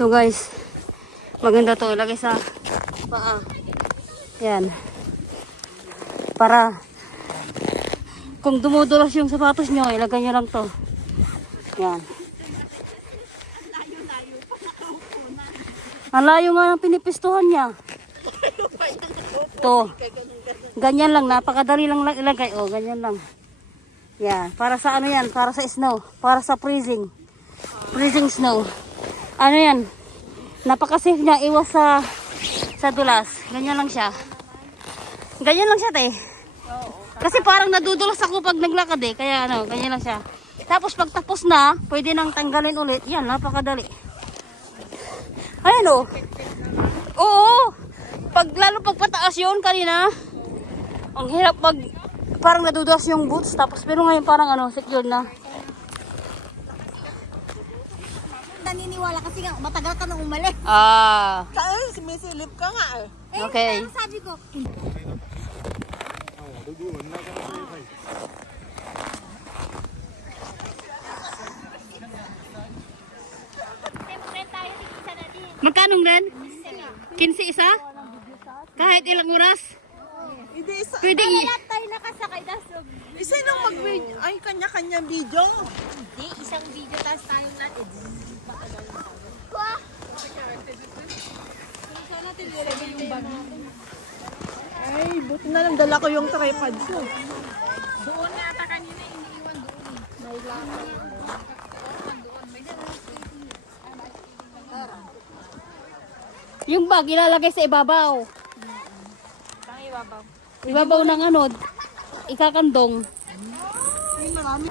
So guys, maganda to. Lagay sa paa. Yan. Para kung dumudulas yung sapatos nyo, ilagay nyo lang to. Yan. Ang layo nga ng pinipistuhan niya. To. Ganyan lang. Napakadali lang ilagay. O, ganyan lang. Yan. Para sa ano yan? Para sa snow. Para sa freezing. Freezing snow. Ano yan? Napaka-safe niya. Iwas sa dulas. Ganyan lang siya. Ganyan lang siya, te. Kasi parang nadudulas ako pag naglakad eh. Kaya ano, ganyan lang siya. Tapos pag tapos na, pwede nang tanggalin ulit. Yan, napakadali. Ayan o. Oo. Lalo pag pataas yun kanina. Ang hirap parang nadudulas yung boots. Tapos pero ngayon parang ano, secure na. Naniniwala kasi nga, matagal ka nang umalis. Ah. Saan? Sumisilip ka nga eh. Okay. Pero sabi ko, siyempre tayo din isa na din. Magkano din? 15 isa? Kahit ilang oras? Hindi, Pwede Lahat tayo nakasakay, dasog. isa nang mag-video. Ay, kanya-kanya video. Hindi, isang video, tapos tayong natin. Ay, buti na lang dala ko yung tripod ko. Doon na ata kanina, iniiwan doon. May lakad. yung bag ilalagay sa ibabaw. Pang ibabaw. Ibabaw ng ano, ikakandong. Ay, marami.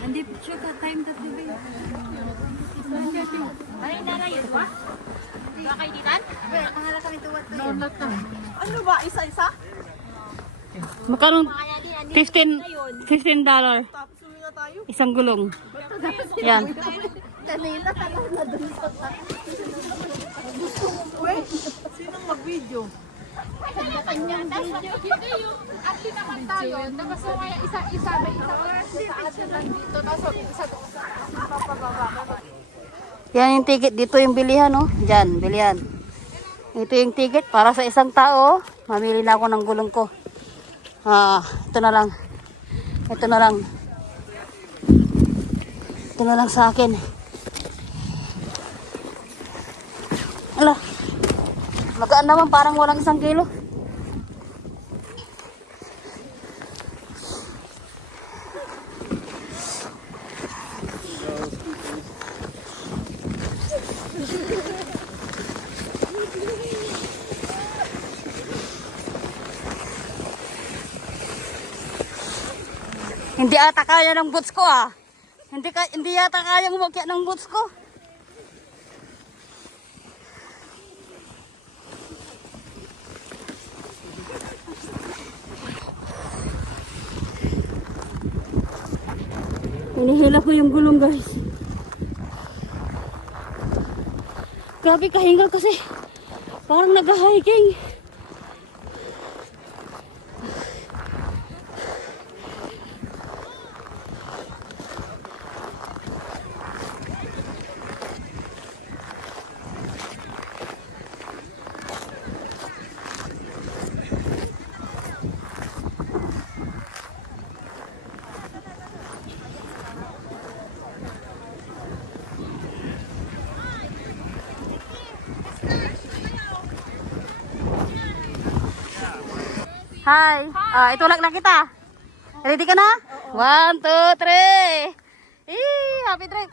Hindi, sure ka, time that the way. Ay, nana yun ba? Ba kayo ditan? Pangalan kami tuwat to yun. Ano ba? Isa-isa? Magkano? Kaya din, ano 15 $15. Tapos uwi na tayo. Isang gulong. Yan. Kanina ka lang na dun sa Uy, sinong mag-video? kanya-kanyang video. Hindi yung ati naman tayo. Tapos so kaya isa-isa may isa sa atin lang dito. Tapos isa doon sa papababa. Yan yung ticket. Dito yung bilihan, no? Diyan, bilihan. Ito yung ticket para sa isang tao. Mamili na ako ng gulong ko. Ito na lang. Ito na lang. Ito na lang sa akin. Ala. Magaan naman, parang walang 1 kilo. Hindi ata kaya ng boots ko ah. Hindi yata kaya umakyat ng boots ko. Hinihila ko yung gulong guys. Grabe kahingal kasi. Parang nag-hiking. Hi. Itulak na kita. Ready ka na? 1, 2, 3. Happy trip.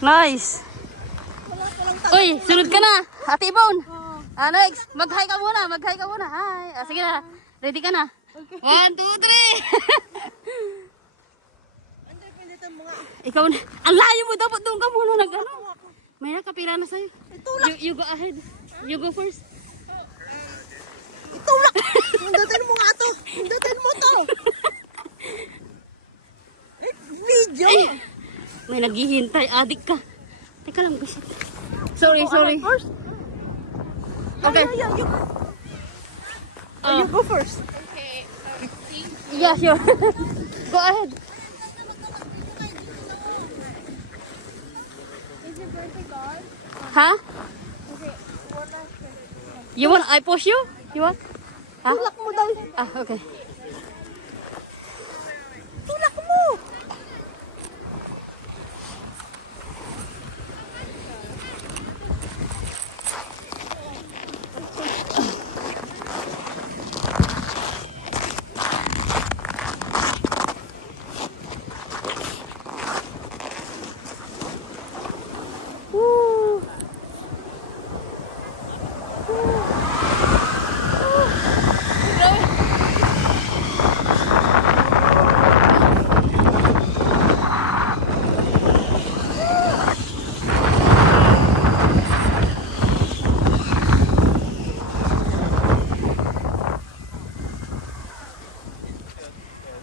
Nice. Uy, sunod ka na. Ate Ibon. Next. Mag-hi ka muna. Mag-hi ka muna. Hi. Sige na. Ready ka na? 1, 2, 3. Ikaw na. Ang layo mo. Dapat doon ka muna nag-ano. May nakapila na sa'yo. You go ahead. You go first. Itulak! Hindutin mo nga to! Hindutin mo to! Video! May naghihintay. Adik ka. Teka lang. Sorry. Okay. You go first. Okay. Yeah, sure. Go ahead. Is your birthday gone? Huh? Okay. What else? You want I push you? You want? Huh? Tulak mo daw. Ah, okay. Tulak mo. Woo.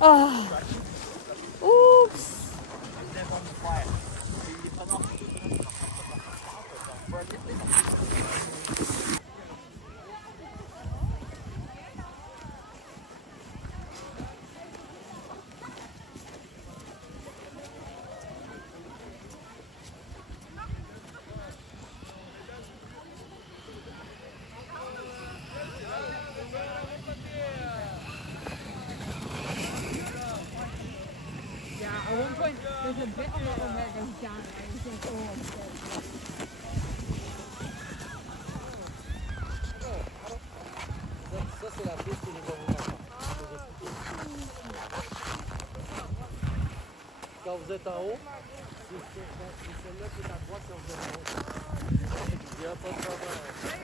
Ah. Oops. Quand vous êtes en haut, c'est celle-là qui est à droite quand vous êtes en haut. Il n'y a pas de problème.